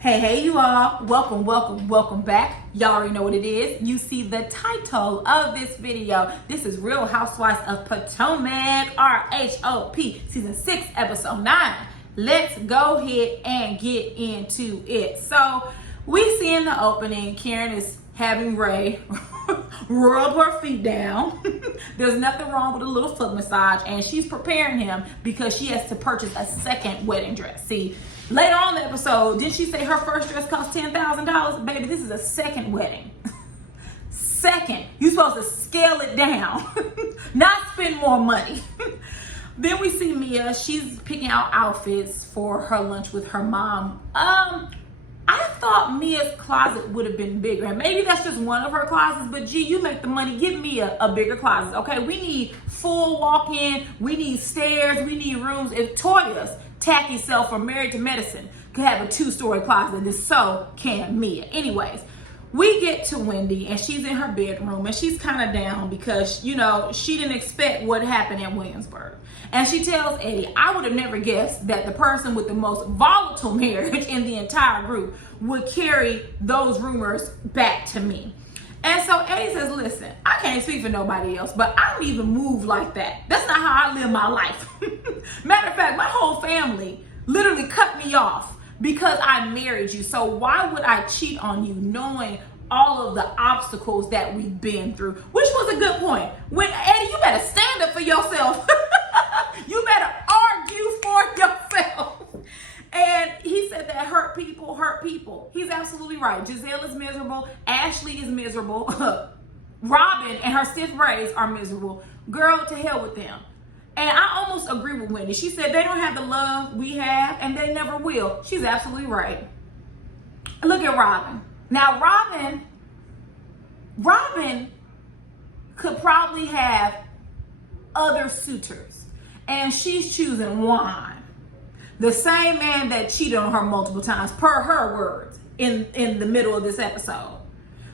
Hey, you all. Welcome back. Y'all already know what it is. You see the title of this video. This is Real Housewives of Potomac, RHOP, Season 6, Episode 9. Let's go ahead and get into it. So, we see in the opening, Karen is having Ray rub her feet down. There's nothing wrong with a little foot massage, and she's preparing him because she has to purchase a second wedding dress. See, later on in the episode, didn't she say her first dress cost $10,000? Baby, this is a second wedding. Second. You're supposed to scale it down, not spend more money. Then we see Mia. She's picking out outfits for her lunch with her mom. I thought Mia's closet would have been bigger. And maybe that's just one of her closets, but gee, you make the money, give Mia a bigger closet, okay? We need full walk-in, we need stairs, we need rooms. If Toya's tacky self from Married to Medicine could have a 2-story closet, then so can Mia. Anyways, we get to Wendy, and she's in her bedroom, and she's kind of down because, you know, she didn't expect what happened at Williamsburg. And she tells Eddie, I would have never guessed that the person with the most volatile marriage in the entire group would carry those rumors back to me. And so Eddie says, listen, I can't speak for nobody else, but I don't even move like that. That's not how I live my life. Matter of fact, my whole family literally cut me off because I married you. So why would I cheat on you knowing all of the obstacles that we've been through? Which was a good point. When Eddie, you better stand up for yourself. You better argue for yourself. And he said that hurt people hurt people. He's absolutely right. Giselle is miserable. Ashley is miserable. Robin and her stiff braids are miserable. Girl, to hell with them. And I almost agree with Wendy. She said they don't have the love we have, and they never will. She's absolutely right. Look at Robin. Now, Robin could probably have other suitors, and she's choosing Juan, the same man that cheated on her multiple times, per her words, in the middle of this episode.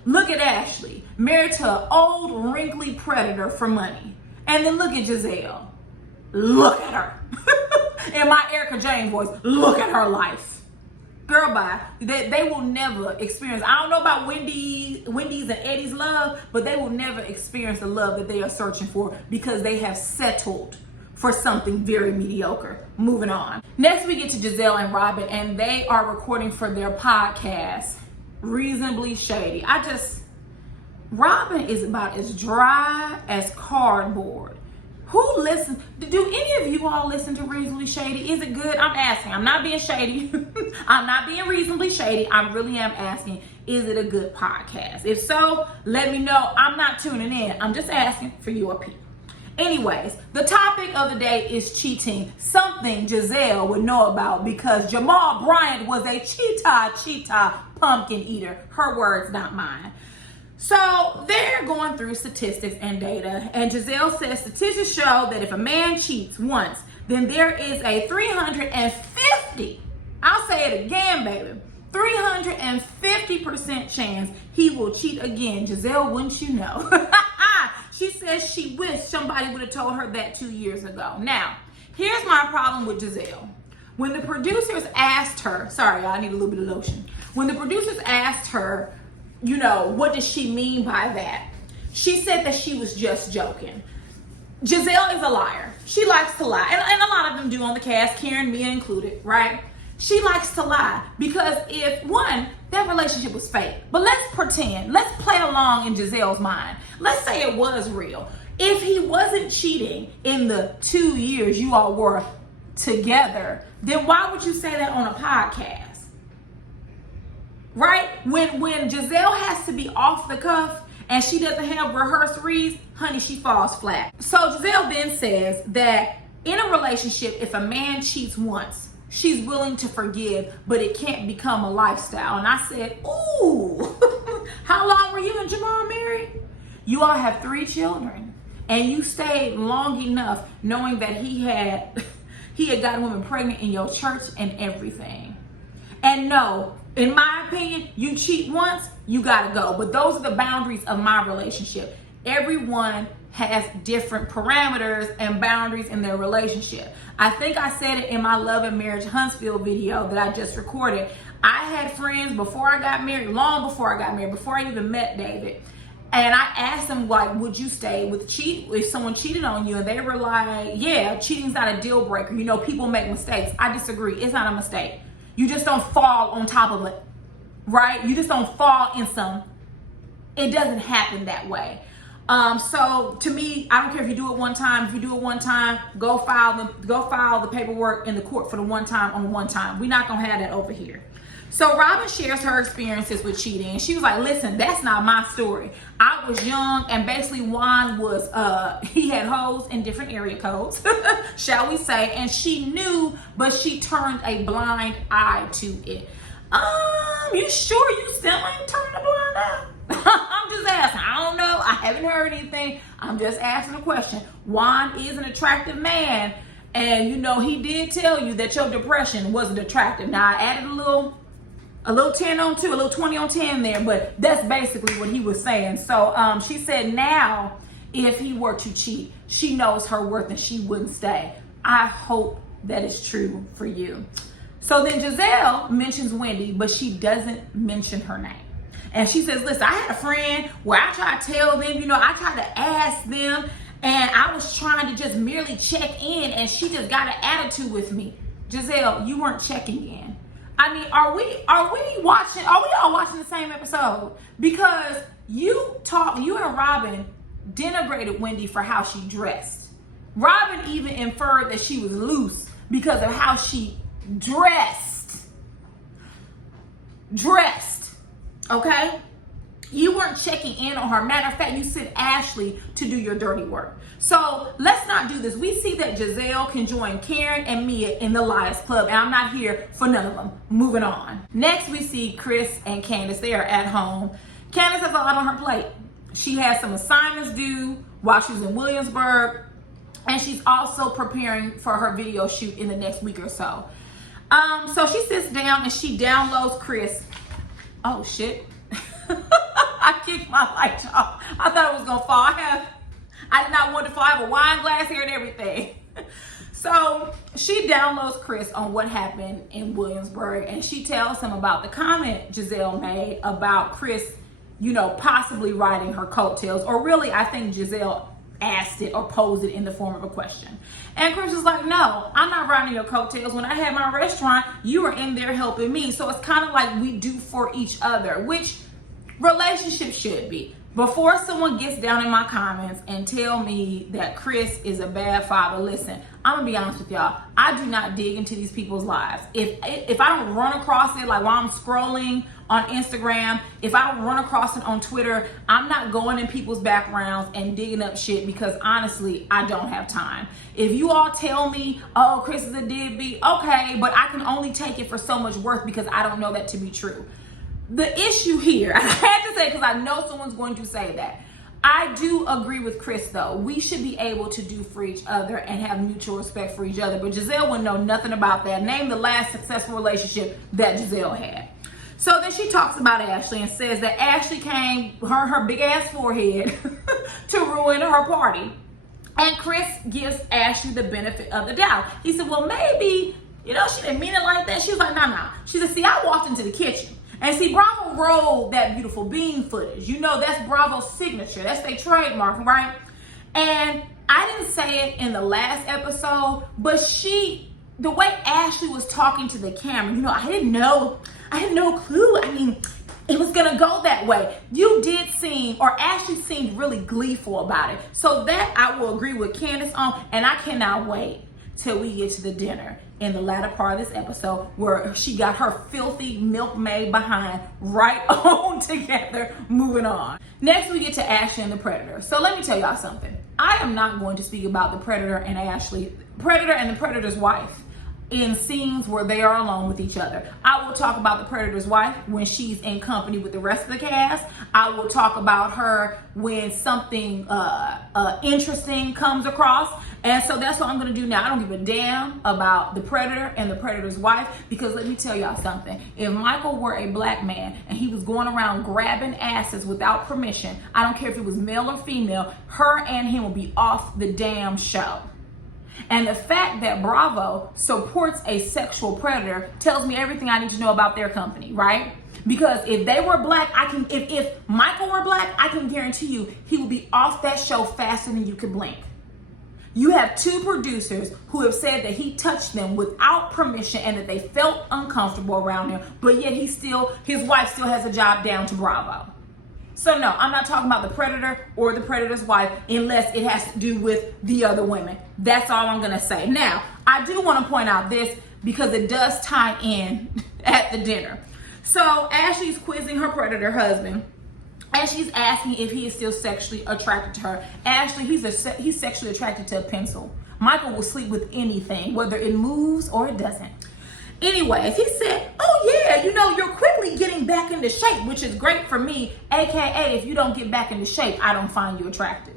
Look at Ashley, married to an old, wrinkly predator for money. And then look at Giselle. Look at her. In my Erica Jane voice, look at her life. Girl, bye. They will never experience, I don't know about Wendy's and Eddie's love, but they will never experience the love that they are searching for because they have settled for something very mediocre. Moving on. Next, we get to Giselle and Robin, and they are recording for their podcast, Reasonably Shady. Robin is about as dry as cardboard. Who listens? Do any of you all listen to Reasonably Shady? Is it good? I'm asking. I'm not being shady. I'm not being reasonably shady. I really am asking, is it a good podcast? If so, let me know. I'm not tuning in. I'm just asking for your opinion. Anyways, the topic of the day is cheating, something Giselle would know about because Jamal Bryant was a cheetah pumpkin eater. Her words, not mine. So they're going through statistics and data, and Giselle says statistics show that if a man cheats once, then there is a 350, I'll say it again, baby, 350% chance he will cheat again. Giselle, wouldn't you know? She says she wished somebody would have told her that 2 years ago. Now, here's my problem with Giselle. When the producers asked her, sorry, I need a little bit of lotion. When the producers asked her, you know, what does she mean by that? She said that she was just joking. Giselle is a liar. She likes to lie. And a lot of them do on the cast, Karen, Mia included, right? She likes to lie because if one, that relationship was fake. But let's pretend, let's play along in Giselle's mind. Let's say it was real. If he wasn't cheating in the 2 years you all were together, then why would you say that on a podcast? Right? When Giselle has to be off the cuff and she doesn't have rehearsed reads, honey, she falls flat. So Giselle then says that in a relationship, if a man cheats once, she's willing to forgive, but it can't become a lifestyle. And I said, ooh, how long were you and Jamal married? You all have 3 children, and you stayed long enough knowing that he had gotten women pregnant in your church and everything. And no, in my opinion, you cheat once, you gotta go. But those are the boundaries of my relationship. Everyone has different parameters and boundaries in their relationship. I think I said it in my Love and Marriage Huntsville video that I just recorded. I had friends before I got married, long before I got married, before I even met David. And I asked them, like, would you stay with if someone cheated on you? And they were like, yeah, cheating's not a deal breaker. You know, people make mistakes. I disagree. It's not a mistake. You just don't fall on top of it, right? You just don't fall in some. It doesn't happen that way. So to me, I don't care if you do it one time. If you do it one time, go file the paperwork in the court for the one time on the one time. We're not gonna have that over here. So Robin shares her experiences with cheating, and she was like, listen, that's not my story. I was young, and basically Juan was, he had hoes in different area codes, shall we say, and she knew, but she turned a blind eye to it. You sure you still ain't turned a blind eye? I'm just asking. I don't know. I haven't heard anything. I'm just asking a question. Juan is an attractive man, and you know, he did tell you that your depression wasn't attractive. Now, I added a little 10 on 2, a little 20 on 10 there, but that's basically what he was saying. So she said now, if he were to cheat, she knows her worth and she wouldn't stay. I hope that is true for you. So then Giselle mentions Wendy, but she doesn't mention her name. And she says, listen, I had a friend where I tried to tell them, you know, I tried to ask them, and I was trying to just merely check in, and she just got an attitude with me. Giselle, you weren't checking in. I mean, are we all watching the same episode? Because you and Robin denigrated Wendy for how she dressed. Robin even inferred that she was loose because of how she dressed. Okay? You weren't checking in on her. Matter of fact, you sent Ashley to do your dirty work. So let's not do this. We see that Giselle can join Karen and Mia in the Liars Club, and I'm not here for none of them. Moving on. Next, we see Chris and Candace. They are at home. Candace has a lot on her plate. She has some assignments due while she's in Williamsburg, and she's also preparing for her video shoot in the next week or so. So she sits down and she downloads Chris. Oh shit. I kicked my light off. I thought it was gonna fall. I did not want to fall. I have a wine glass here and everything. So she downloads Chris on what happened in Williamsburg, and she tells him about the comment Giselle made about Chris, you know, possibly riding her coattails, or really, I think Giselle asked it or posed it in the form of a question. And Chris was like, no, I'm not riding your coattails. When I had my restaurant, you were in there helping me. So it's kind of like we do for each other, which relationships should be. Before someone gets down in my comments and tell me that Chris is a bad father, listen, I'm gonna be honest with y'all. I do not dig into these people's lives. If I don't run across it, like while I'm scrolling on Instagram, if I don't run across it on Twitter, I'm not going in people's backgrounds and digging up shit, because honestly, I don't have time. If you all tell me, oh, Chris is a deadbeat, okay, but I can only take it for so much worth because I don't know that to be true. The issue here, I had to say, because I know someone's going to say that. I do agree with Chris, though. We should be able to do for each other and have mutual respect for each other. But Giselle wouldn't know nothing about that. Name the last successful relationship that Giselle had. So then she talks about Ashley and says that Ashley came, her big ass forehead, to ruin her party. And Chris gives Ashley the benefit of the doubt. He said, well, maybe, you know, she didn't mean it like that. She was like, nah. She said, see, I walked into the kitchen. And see, Bravo rolled that beautiful bean footage. You know, that's Bravo's signature. That's their trademark, right? And I didn't say it in the last episode, but the way Ashley was talking to the camera, you know, I had no clue. I mean, it was gonna go that way. You did seem, or Ashley seemed really gleeful about it. So that I will agree with Candace on, and I cannot wait till we get to the dinner in the latter part of this episode where she got her filthy Milkmaid behind right on together. Moving on. Next, we get to Ashley and the Predator. So let me tell y'all something. I am not going to speak about the Predator and Predator and the Predator's wife in scenes where they are alone with each other. I will talk about the Predator's wife when she's in company with the rest of the cast. I will talk about her when something interesting comes across. And so that's what I'm gonna do now. I don't give a damn about the Predator and the Predator's wife, because let me tell y'all something. If Michael were a black man and he was going around grabbing asses without permission, I don't care if it was male or female, her and him would be off the damn show. And the fact that Bravo supports a sexual predator tells me everything I need to know about their company, right? Because if they were black, if Michael were black, I can guarantee you he would be off that show faster than you could blink. You have two producers who have said that he touched them without permission and that they felt uncomfortable around him, but yet his wife still has a job down to Bravo. So no, I'm not talking about the predator or the predator's wife unless it has to do with the other women. That's all I'm gonna say. Now, I do want to point out this because it does tie in at the dinner. So Ashley's quizzing her predator husband, and she's asking if he is still sexually attracted to her. Ashley, he's sexually attracted to a pencil. Michael will sleep with anything, whether it moves or it doesn't. Anyways, he said, oh yeah, you're quickly getting back into shape, which is great for me. AKA, if you don't get back into shape, I don't find you attractive.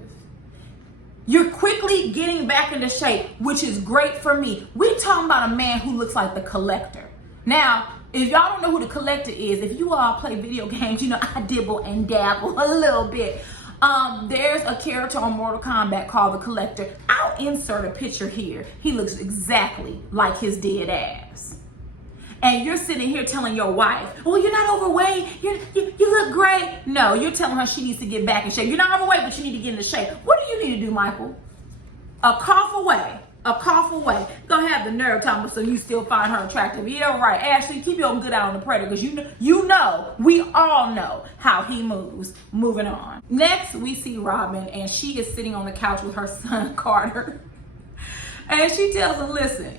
You're quickly getting back into shape, which is great for me. We're talking about a man who looks like the Collector. Now, if y'all don't know who the Collector is, if you all play video games, I dibble and dabble a little bit. There's a character on Mortal Kombat called the Collector. I'll insert a picture here. He looks exactly like his dead ass. And you're sitting here telling your wife, well, you're not overweight, you look great. No, you're telling her she needs to get back in shape. You're not overweight, but you need to get into shape. What do you need to do, Michael? A cough away. Gonna have the nerve talking, so you still find her attractive. Yeah, right. Ashley, keep your good eye on the predator, because we all know how he moves. Moving on. Next, we see Robin, and she is sitting on the couch with her son, Carter. And she tells him, listen,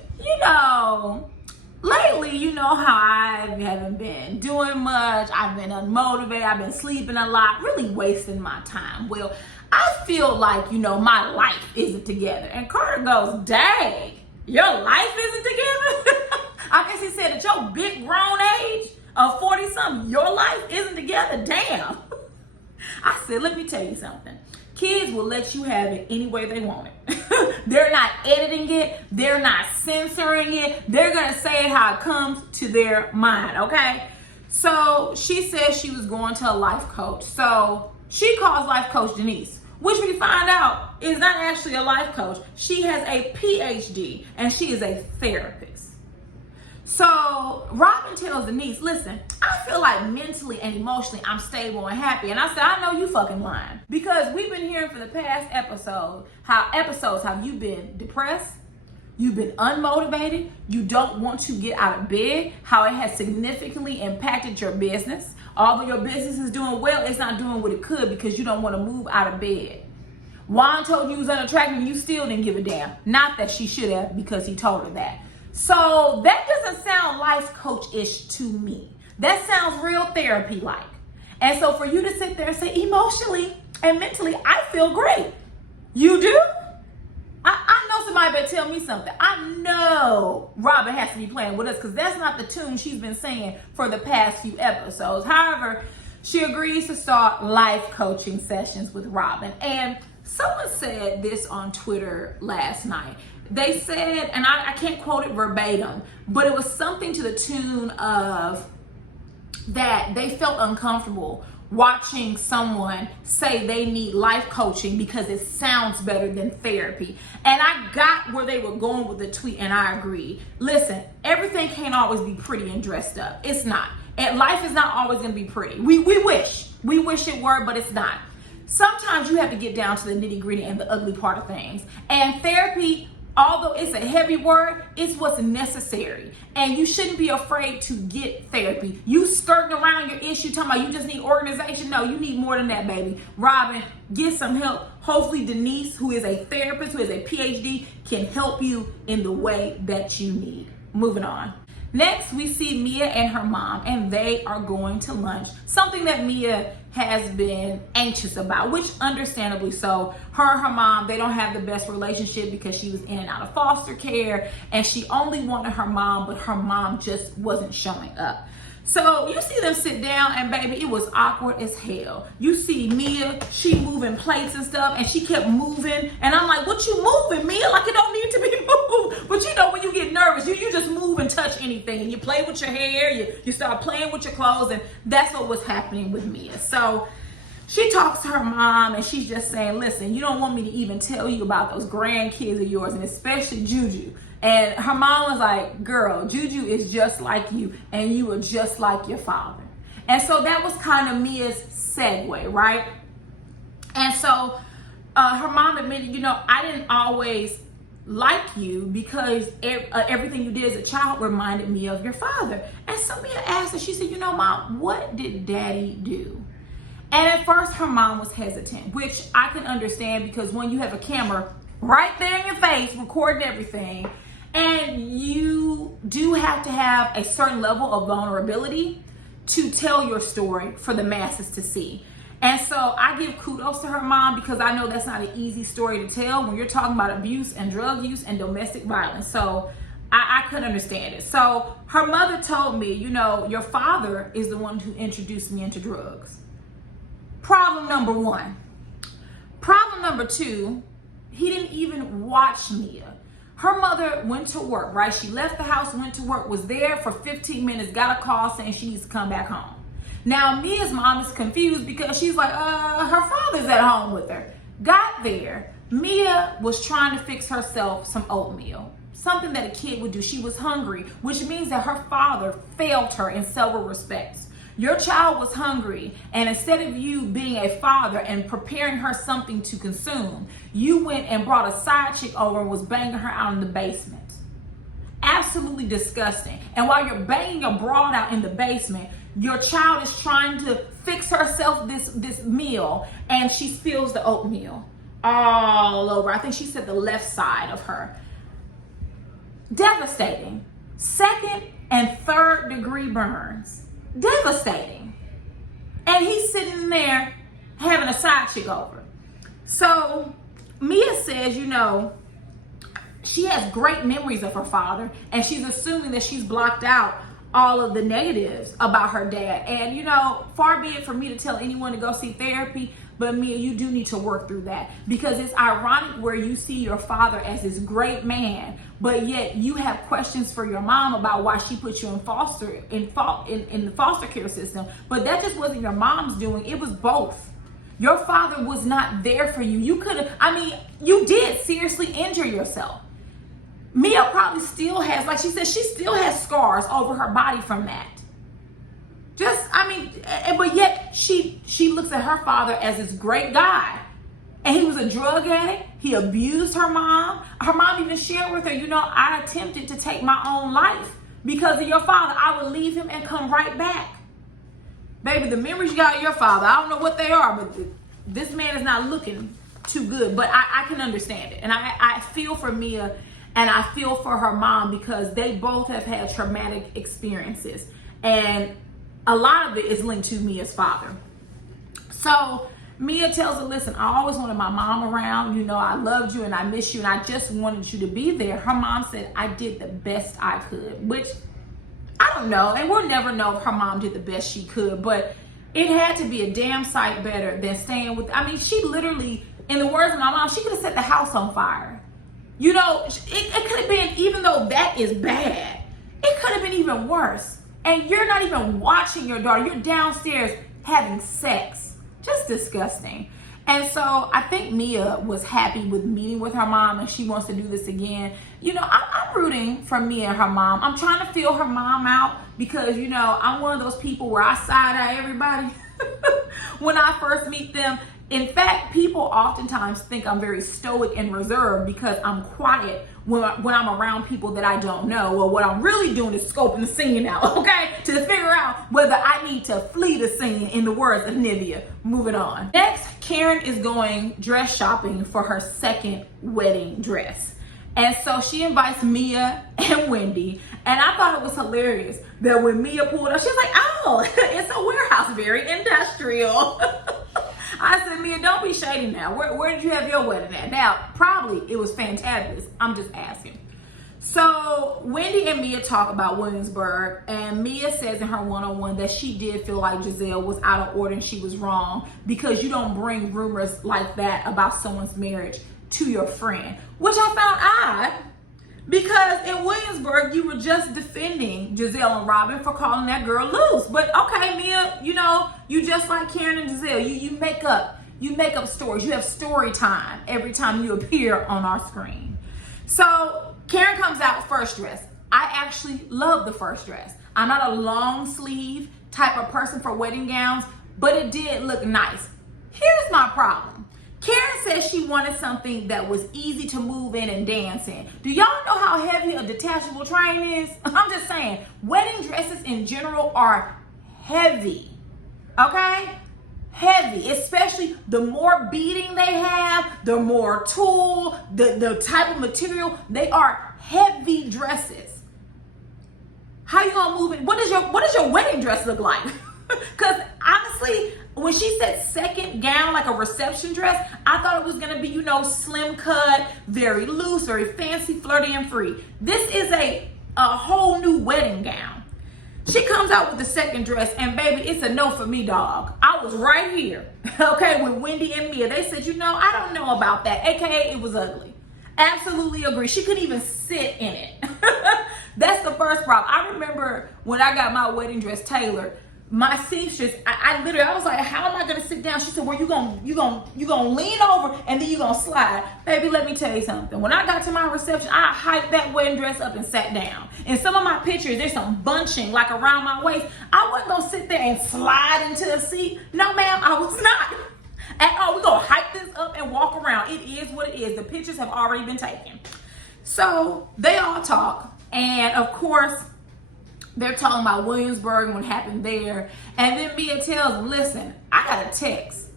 lately, you know how I haven't been doing much. I've been unmotivated. I've been sleeping a lot, really wasting my time. Well, I feel like, my life isn't together. And Carter goes, dang, your life isn't together? I guess he said at your big grown age of 40-something, your life isn't together? Damn. I said, let me tell you something. Kids will let you have it any way they want it. They're not editing it. They're not censoring it. They're going to say it how it comes to their mind, okay? So she said she was going to a life coach. So she calls life coach Denise, which we find out is not actually a life coach. She has a PhD, and she is a therapist. So Robin tells Denise, listen, I feel like mentally and emotionally I'm stable and happy. And I said, I know you fucking lying. Because we've been hearing for the past episodes how you've been depressed, you've been unmotivated, you don't want to get out of bed, how it has significantly impacted your business. Although your business is doing well, it's not doing what it could because you don't want to move out of bed. Juan told you he was unattractive and you still didn't give a damn. Not that she should have, because he told her that. So that doesn't sound life coach-ish to me. That sounds real therapy-like. And so for you to sit there and say, emotionally and mentally, I feel great. You do? I know somebody better tell me something. I know Robin has to be playing with us because that's not the tune she's been saying for the past few episodes. However, she agrees to start life coaching sessions with Robin. And someone said this on Twitter last night. They said, and I can't quote it verbatim, but it was something to the tune of that they felt uncomfortable watching someone say they need life coaching because it sounds better than therapy. And I got where they were going with the tweet, and I agree. Listen, everything can't always be pretty and dressed up. It's not. And life is not always going to be pretty. We wish it were, but it's not. Sometimes you have to get down to the nitty gritty and the ugly part of things. And therapy, although it's a heavy word, it's what's necessary. And you shouldn't be afraid to get therapy. You skirting around your issue talking about you just need organization. No, you need more than that, baby. Robin, get some help. Hopefully Denise, who is a therapist, who has a PhD, can help you in the way that you need. Moving on. Next, we see Mia and her mom, and they are going to lunch. Something that Mia has been anxious about, which understandably so. Her and her mom, they don't have the best relationship because she was in and out of foster care, and she only wanted her mom, but her mom just wasn't showing up. So you see them sit down, and baby, it was awkward as hell. You see Mia, she moving plates and stuff, and she kept moving, and I'm like, what you moving, Mia? Like it don't need to be moved. But you know, when you get nervous, you just move and touch anything, and you play with your hair, you start playing with your clothes, and that's what was happening with Mia. So she talks to her mom and she's just saying, listen, you don't want me to even tell you about those grandkids of yours, and especially Juju. And her mom was like, girl, Juju is just like you, and you are just like your father. And so that was kind of Mia's segue, right? And so her mom admitted, you know, I didn't always like you because everything you did as a child reminded me of your father. And so Mia asked her, she said, you know, Mom, what did Daddy do? And at first her mom was hesitant, which I can understand, because when you have a camera right there in your face recording everything, and you do have to have a certain level of vulnerability to tell your story for the masses to see. And so I give kudos to her mom, because I know that's not an easy story to tell when you're talking about abuse and drug use and domestic violence. So I couldn't understand it. So her mother told me, you know, your father is the one who introduced me into drugs. Problem number one. Problem number two, he didn't even watch Mia. Her mother went to work, right? She left the house, went to work, was there for 15 minutes, got a call saying she needs to come back home. Now, Mia's mom is confused because she's like, her father's at home with her. Got there, Mia was trying to fix herself some oatmeal, something that a kid would do. She was hungry, which means that her father failed her in several respects. Your child was hungry, and instead of you being a father and preparing her something to consume, you went and brought a side chick over and was banging her out in the basement. Absolutely disgusting. And while you're banging a broad out in the basement, your child is trying to fix herself this meal, and she spills the oatmeal all over. I think she said the left side of her. Devastating. Second and third degree burns. Devastating. And he's sitting there having a side chick over. So Mia says, you know, she has great memories of her father, and she's assuming that she's blocked out all of the negatives about her dad. And, you know, far be it for me to tell anyone to go see therapy, but Mia, you do need to work through that, because it's ironic where you see your father as this great man, but yet you have questions for your mom about why she put you in the foster care system. But that just wasn't your mom's doing. It was both. Your father was not there for you. You could have, I mean, you did seriously injure yourself. Mia probably still has, like she said, she still has scars over her body from that. Just, I mean, but yet she looks at her father as this great guy. And he was a drug addict. He abused her mom. Her mom even shared with her, you know, I attempted to take my own life because of your father. I would leave him and come right back. Baby, the memories you got of your father, I don't know what they are, but this man is not looking too good. But I can understand it. And I feel for Mia, and I feel for her mom, because they both have had traumatic experiences. And a lot of it is linked to Mia's father. So Mia tells her, listen, I always wanted my mom around. You know, I loved you and I miss you and I just wanted you to be there. Her mom said, I did the best I could, which I don't know. And we'll never know if her mom did the best she could, but it had to be a damn sight better than staying with, I mean, she literally, in the words of my mom, she could have set the house on fire. You know, it could have been, even though that is bad, it could have been even worse. And you're not even watching your daughter. You're downstairs having sex. Just disgusting. And so I think Mia was happy with meeting with her mom, and she wants to do this again. You know, I'm rooting for Mia and her mom. I'm trying to feel her mom out, because, you know, I'm one of those people where I side-eye everybody when I first meet them. In fact, people oftentimes think I'm very stoic and reserved because I'm quiet when I'm around people that I don't know. Well, what I'm really doing is scoping the scene out, okay? To figure out whether I need to flee the scene, in the words of Nivea. Moving on. Next, Karen is going dress shopping for her second wedding dress. And so she invites Mia and Wendy. And I thought it was hilarious that when Mia pulled up, she was like, oh, it's a warehouse, very industrial. I said, Mia, don't be shady now. Where did you have your wedding at? Now, probably it was fantabulous. I'm just asking. So Wendy and Mia talk about Williamsburg, and Mia says in her one-on-one that she did feel like Giselle was out of order and she was wrong, because you don't bring rumors like that about someone's marriage to your friend, which I found odd, because in Williamsburg, you were just defending Giselle and Robin for calling that girl loose. But okay, Mia, what? You just like Karen and Giselle. You make up stories. You have story time every time you appear on our screen. So Karen comes out first dress. I actually love the first dress. I'm not a long sleeve type of person for wedding gowns, but it did look nice. Here's my problem. Karen said she wanted something that was easy to move in and dance in. Do y'all know how heavy a detachable train is? I'm just saying, wedding dresses in general are heavy, okay? Heavy, especially the more beading they have, the more tulle, the type of material. They are heavy dresses. How you gonna move it? What does your wedding dress look like? Because honestly, when she said second gown, like a reception dress, I thought it was gonna be, slim cut, very loose, very fancy, flirty, and free. This is a whole new wedding gown. She comes out with the second dress, and baby, it's a no for me, dog. I was right here, okay, with Wendy and Mia. They said, I don't know about that, aka it was ugly. Absolutely agree. She couldn't even sit in it. That's the first problem. I remember when I got my wedding dress tailored, my seamstress, I was like, how am I gonna sit down? She said, well, you gonna lean over and then you gonna slide. Baby, let me tell you something. When I got to my reception, I hiked that wedding dress up and sat down. In some of my pictures, there's some bunching like around my waist. I wasn't gonna sit there and slide into a seat. No, ma'am, I was not. At all. We're gonna hike this up and walk around. It is what it is. The pictures have already been taken. So they all talk, and of course, they're talking about Williamsburg and what happened there. And then Mia tells them, listen, I got a text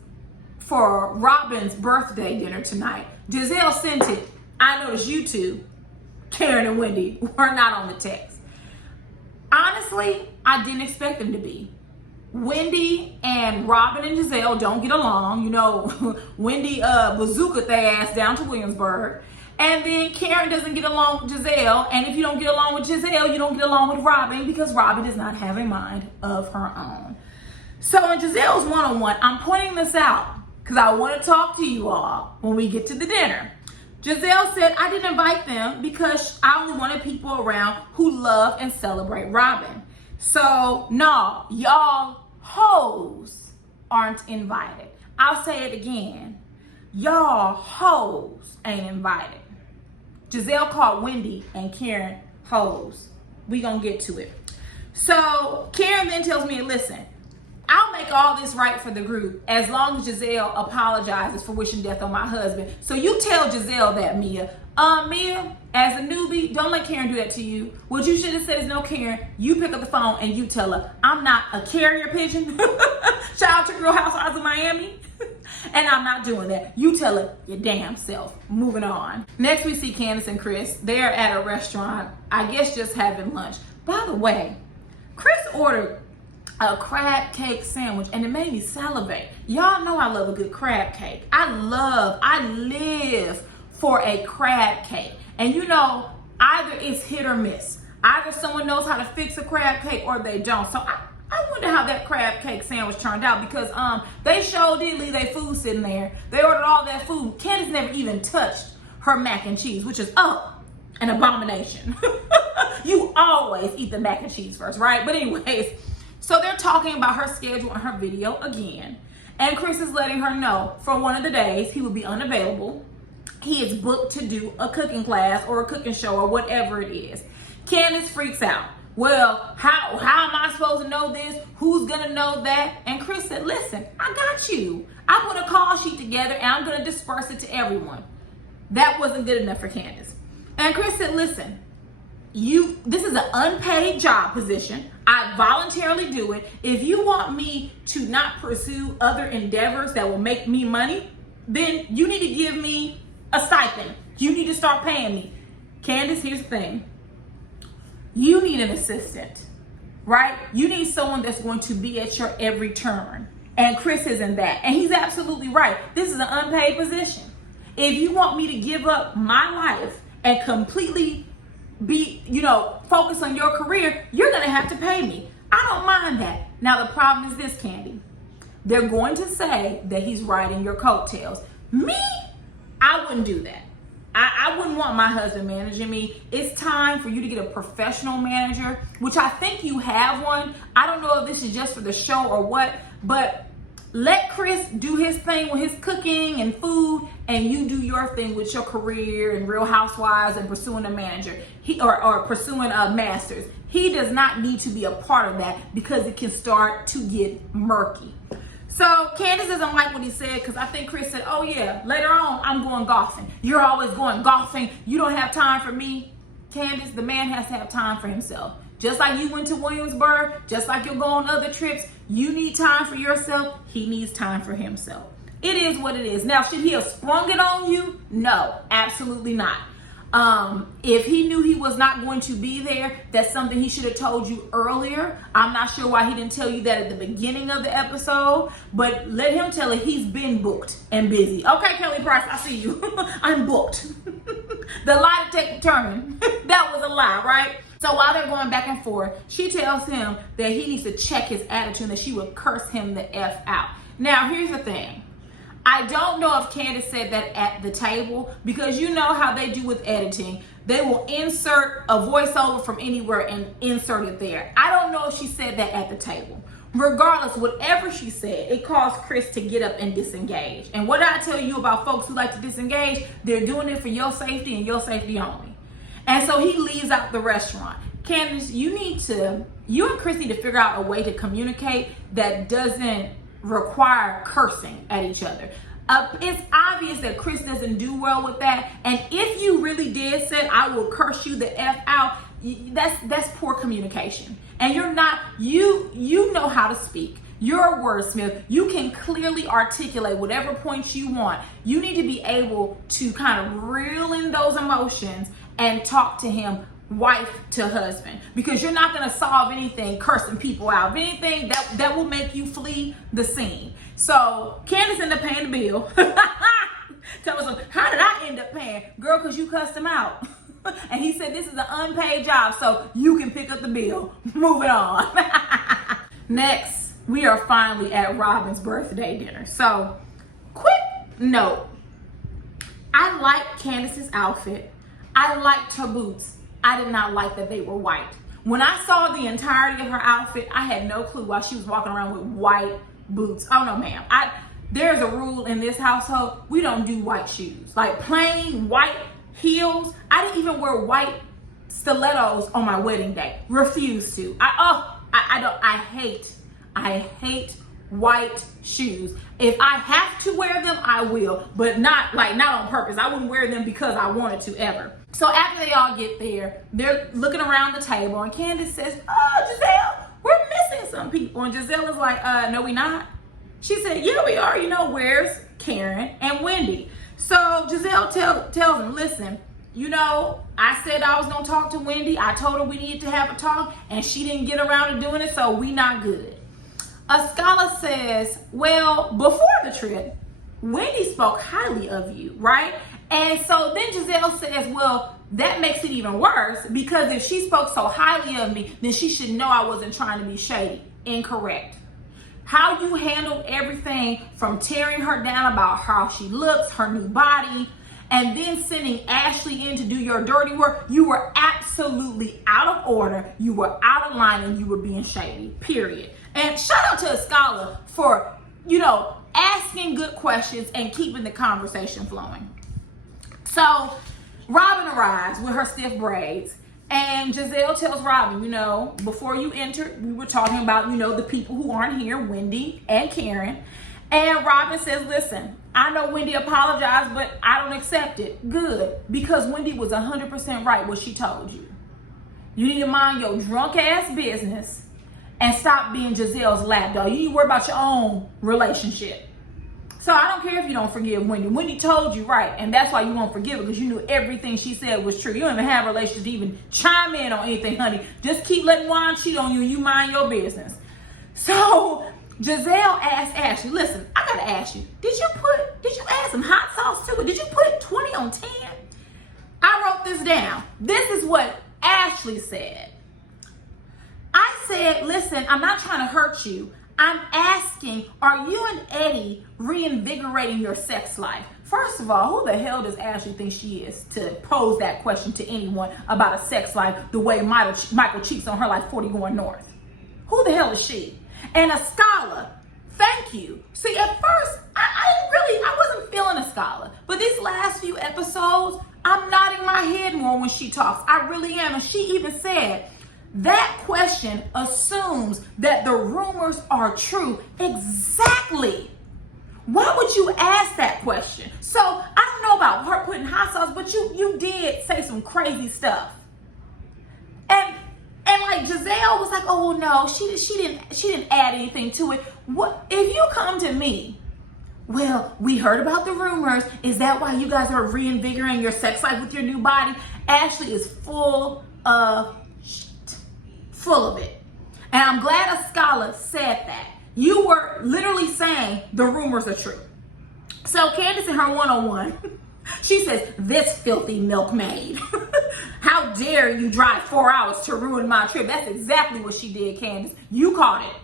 for Robin's birthday dinner tonight. Giselle sent it. I noticed you two, Karen and Wendy, were not on the text. Honestly, I didn't expect them to be. Wendy and Robin and Giselle don't get along. Wendy bazookaed their ass down to Williamsburg. And then Karen doesn't get along with Giselle. And if you don't get along with Giselle, you don't get along with Robin, because Robin does not have a mind of her own. So in Giselle's one-on-one, I'm pointing this out because I want to talk to you all when we get to the dinner. Giselle said, I didn't invite them because I only wanted people around who love and celebrate Robin. So no, y'all hoes aren't invited. I'll say it again. Y'all hoes ain't invited. Giselle called Wendy and Karen hoes. We gonna get to it. So Karen then tells me, listen, I'll make all this right for the group as long as Giselle apologizes for wishing death on my husband. So you tell Giselle that, Mia. Mia, as a newbie, don't let Karen do that to you. What you should have said is, no, Karen, you pick up the phone and you tell her, I'm not a carrier pigeon. Shout out to Real Housewives of Miami. And I'm not doing that. You tell her your damn self. Moving on. Next, we see Candace and Chris. They're at a restaurant, I guess just having lunch. By the way, Chris ordered a crab cake sandwich and it made me salivate. Y'all know I love a good crab cake. I live for a crab cake. And either it's hit or miss. Either someone knows how to fix a crab cake or they don't. So I wonder how that crab cake sandwich turned out, because they sure did leave their food sitting there. They ordered all that food. Candace never even touched her mac and cheese, which is an abomination. You always eat the mac and cheese first, right? But anyways, so they're talking about her schedule and her video again. And Chris is letting her know for one of the days he will be unavailable. He is booked to do a cooking class or a cooking show or whatever it is. Candace freaks out. Well, how am I supposed to know this? Who's gonna know that? And Chris said, listen, I got you. I put a call sheet together and I'm gonna disperse it to everyone. That wasn't good enough for Candace. And Chris said, listen, this is an unpaid job position. I voluntarily do it. If you want me to not pursue other endeavors that will make me money, then you need to give me a stipend. You need to start paying me. Candace, here's the thing. You need an assistant, right? You need someone that's going to be at your every turn. And Chris isn't that. And he's absolutely right. This is an unpaid position. If you want me to give up my life and completely be, focus on your career, you're going to have to pay me. I don't mind that. Now, the problem is this, Candy. They're going to say that he's riding your coattails. Me, I wouldn't do that. I wouldn't want my husband managing me. It's time for you to get a professional manager, which I think you have one. I don't know if this is just for the show or what, but let Chris do his thing with his cooking and food, and you do your thing with your career and Real Housewives and pursuing a manager or pursuing a master's. He does not need to be a part of that because it can start to get murky. So Candace doesn't like what he said because I think Chris said, oh yeah, later on I'm going golfing. You're always going golfing. You don't have time for me. Candace, the man has to have time for himself. Just like you went to Williamsburg, just like you'll go on other trips, you need time for yourself. He needs time for himself. It is what it is. Now, should he have sprung it on you? No, absolutely not. If he knew he was not going to be there, that's something he should have told you earlier. I'm not sure why he didn't tell you that at the beginning of the episode, but let him tell it. He's been booked and busy. Okay, Kelly Price, I see you. I'm booked. The lie detector determined. That was a lie, right? So while they're going back and forth, she tells him that he needs to check his attitude and that she would curse him the F out. Now, here's the thing. I don't know if Candace said that at the table, because you know how they do with editing. They will insert a voiceover from anywhere and insert it there. I don't know if she said that at the table. Regardless, whatever she said, it caused Chris to get up and disengage. And what I tell you about folks who like to disengage, they're doing it for your safety and your safety only. And so he leaves out the restaurant. Candace, you and Chris need to figure out a way to communicate that doesn't require cursing at each other. It's obvious that Chris doesn't do well with that. And if you really did say, I will curse you the F out, that's poor communication. And you know how to speak. You're a wordsmith. You can clearly articulate whatever points you want. You need to be able to kind of reel in those emotions and talk to him wife to husband, because you're not going to solve anything cursing people out. If anything, that will make you flee the scene. So Candace ended up paying the bill. Tell us, how did I end up paying? Girl, because you cussed him out. And he said this is an unpaid job, so you can pick up the bill. Moving on. Next, we are finally at Robin's birthday dinner. So quick note, I liked Candace's outfit. I liked her boots. I did not like that they were white. When I saw the entirety of her outfit, I had no clue why she was walking around with white boots. Oh no, ma'am. There's a rule in this household. We don't do white shoes. Like plain white heels. I didn't even wear white stilettos on my wedding day. Refuse to. I hate white shoes. If I have to wear them, I will, but not on purpose. I wouldn't wear them because I wanted to ever. So after they all get there, they're looking around the table and Candace says, oh, Giselle, we're missing some people. And Giselle is like, no, we not. She said, yeah, we are. Where's Karen and Wendy? So Giselle tells him, listen, I said I was going to talk to Wendy. I told her we needed to have a talk and she didn't get around to doing it. So we not good. Ascala says, well, before the trip, Wendy spoke highly of you, right? And so then Giselle says, well, that makes it even worse, because if she spoke so highly of me, then she should know I wasn't trying to be shady. Incorrect. How you handled everything from tearing her down about how she looks, her new body, and then sending Ashley in to do your dirty work, you were absolutely out of order, you were out of line, and you were being shady, period. And shout out to Ascala for, asking good questions and keeping the conversation flowing. So Robin arrives with her stiff braids, and Giselle tells Robin, before you entered, we were talking about, the people who aren't here, Wendy and Karen. And Robin says, listen, I know Wendy apologized, but I don't accept it. Good, because Wendy was 100% right what she told you. You need to mind your drunk ass business and stop being Giselle's lapdog. You need to worry about your own relationship. So I don't care if you don't forgive Wendy. Wendy told you right, and that's why you won't forgive her, because you knew everything she said was true. You don't even have a relationship to even chime in on anything, honey. Just keep letting Juan cheat on you and you mind your business. So Giselle asked Ashley, listen, I gotta ask you, did you add some hot sauce to it? Did you put it 20 on 10? I wrote this down. This is what Ashley said. I said, listen, I'm not trying to hurt you. I'm asking, are you and Eddie reinvigorating your sex life? First of all, who the hell does Ashley think she is to pose that question to anyone about a sex life the way Michael cheats on her like 40 going north? Who the hell is she? And a scholar, thank you. See, at first, I wasn't feeling a scholar. But these last few episodes, I'm nodding my head more when she talks. I really am. And she even said, that question assumes that the rumors are true. Exactly. Why would you ask that question? So I don't know about her putting hot sauce, but you did say some crazy stuff. And like Giselle was like, oh no, she didn't add anything to it. What if you come to me? Well, we heard about the rumors. Is that why you guys are reinvigorating your sex life with your new body? Ashley is full of it. And I'm glad a scholar said that. You were literally saying the rumors are true. So Candace in her one-on-one, she says, this filthy milkmaid. How dare you drive 4 hours to ruin my trip? That's exactly what she did, Candace. You caught it.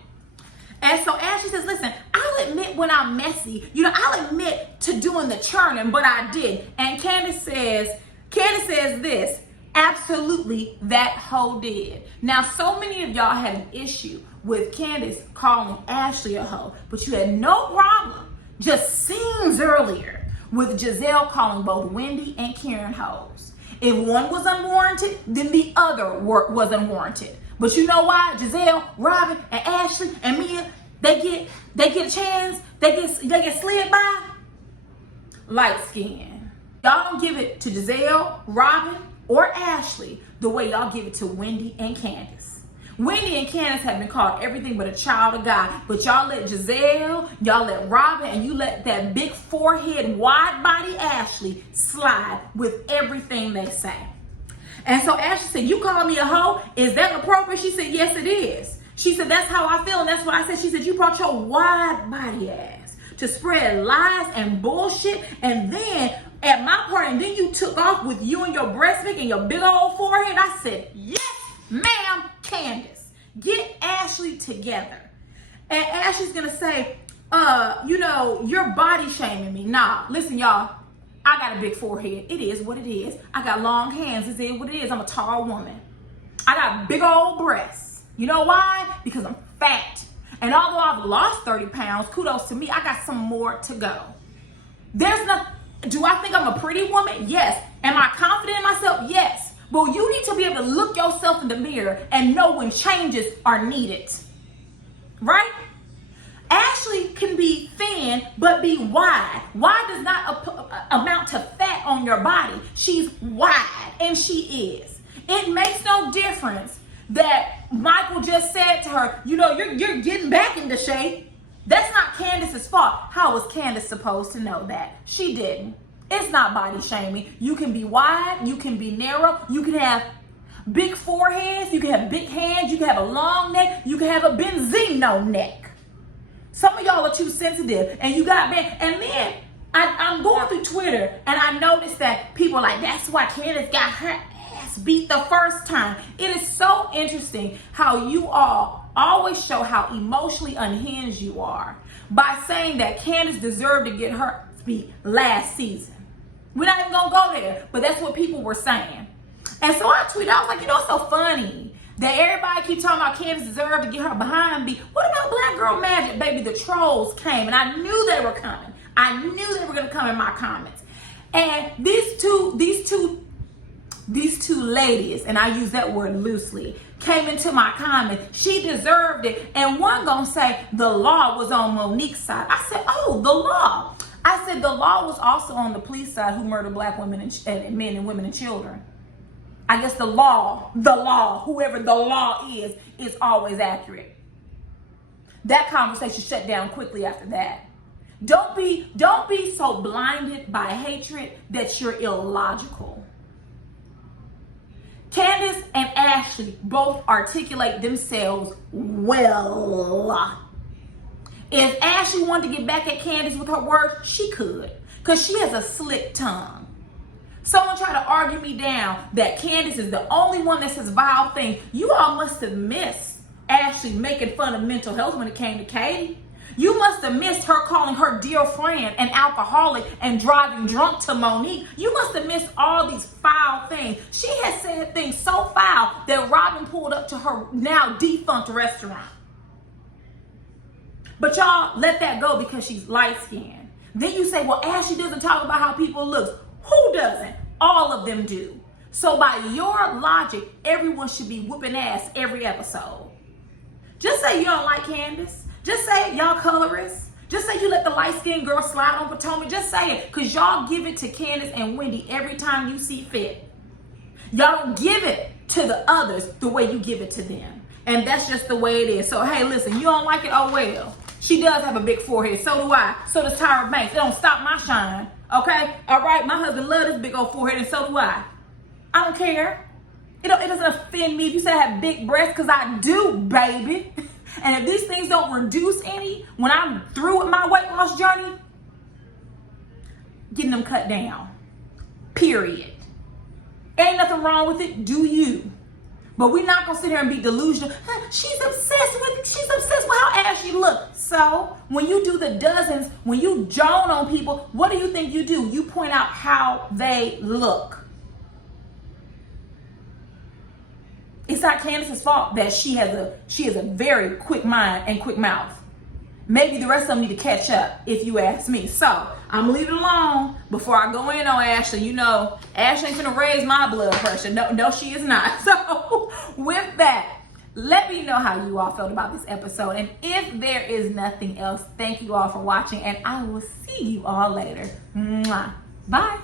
And so Ashley says, listen, I'll admit when I'm messy. I'll admit to doing the churning, but I did. And Candace says this, absolutely, that hoe did. Now, so many of y'all had an issue with Candace calling Ashley a hoe, but you had no problem just scenes earlier with Giselle calling both Wendy and Karen hoes. If one was unwarranted, then the other was unwarranted. But you know why? Giselle, Robin, and Ashley and Mia, they get a chance, they get slid by? Light skin. Y'all don't give it to Giselle, Robin, or Ashley the way y'all give it to Wendy and Candace. Wendy and Candace have been called everything but a child of God, but y'all let Giselle, y'all let Robin, and you let that big forehead, wide body Ashley slide with everything they say. And so Ashley said, you call me a hoe? Is that appropriate? She said, yes, it is. She said, that's how I feel, and that's what I said. She said, you brought your wide body ass to spread lies and bullshit, and then at my party, and then you took off with you and your breast milk and your big old forehead. I said, yes, ma'am, Candace. Get Ashley together. And Ashley's gonna say, you're body shaming me. Nah, listen, y'all. I got a big forehead. It is what it is. I got long hands. It is what it is. I'm a tall woman. I got big old breasts. You know why? Because I'm fat. And although I've lost 30 pounds, kudos to me, I got some more to go. Do I think I'm a pretty woman? Yes. Am I confident in myself? Yes. But you need to be able to look yourself in the mirror and know when changes are needed. Right? Ashley can be thin, but be wide. Wide does not amount to fat on your body. She's wide, and she is. It makes no difference that Michael just said to her, you're getting back into shape. That's not Candace's fault. How was Candace supposed to know that? She didn't. It's not body shaming. You can be wide, you can be narrow, you can have big foreheads, you can have big hands, you can have a long neck, you can have a Benzino neck. Some of y'all are too sensitive, and you got bad. And then I'm going through Twitter, and I noticed that people are like, that's why Candace got her ass beat the first time. It is so interesting how you all always show how emotionally unhinged you are by saying that Candace deserved to get her beat last season. We're not even gonna go there, but that's what people were saying. And so I tweeted, I was like, it's so funny that everybody keep talking about Candace deserved to get her behind beat. What about Black Girl Magic? Baby, the trolls came, and I knew they were coming. I knew they were gonna come in my comments. And these two ladies, and I use that word loosely, came into my comments. She deserved it. And one gonna say the law was on Monique's side. I said, oh, the law. I said the law was also on the police side who murdered Black women and men and women and children. I guess the law, whoever the law is always accurate. That conversation shut down quickly after that. Don't be so blinded by hatred that you're illogical. Candace and Ashley both articulate themselves well. If Ashley wanted to get back at Candace with her words, she could, because she has a slick tongue. Someone tried to argue me down that Candace is the only one that says vile things. You all must have missed Ashley making fun of mental health when it came to Katie. You must have missed her calling her dear friend an alcoholic and driving drunk to Monique. You must have missed all these foul things. She has said things so foul that Robin pulled up to her now defunct restaurant. But y'all let that go because she's light-skinned. Then you say, well, Ashley doesn't talk about how people look. Who doesn't? All of them do. So by your logic, everyone should be whooping ass every episode. Just say you don't like Candace. Just say y'all colorists. Just say you let the light-skinned girl slide on Potomac. Just say it, because y'all give it to Candace and Wendy every time you see fit. Y'all don't give it to the others the way you give it to them. And that's just the way it is. So, hey, listen, you don't like it? Oh, well. She does have a big forehead. So do I. So does Tyra Banks. It don't stop my shine. Okay? All right? My husband loves this big old forehead, and so do I. I don't care. It doesn't offend me if you say I have big breasts, because I do, baby. And if these things don't reduce any when I'm through with my weight loss journey, getting them cut down. Period. Ain't nothing wrong with it. Do you? But we're not going to sit here and be delusional. She's obsessed with how Ashley looks. So when you do the dozens, when you joan on people, what do you think you do? You point out how they look. It's not Candace's fault that she has a very quick mind and quick mouth. Maybe the rest of them need to catch up, if you ask me. So I'm gonna leave it alone before I go in on Ashley. You know, Ashley ain't gonna raise my blood pressure. No, she is not. So with that, let me know how you all felt about this episode. And if there is nothing else, thank you all for watching, and I will see you all later. Mwah. Bye.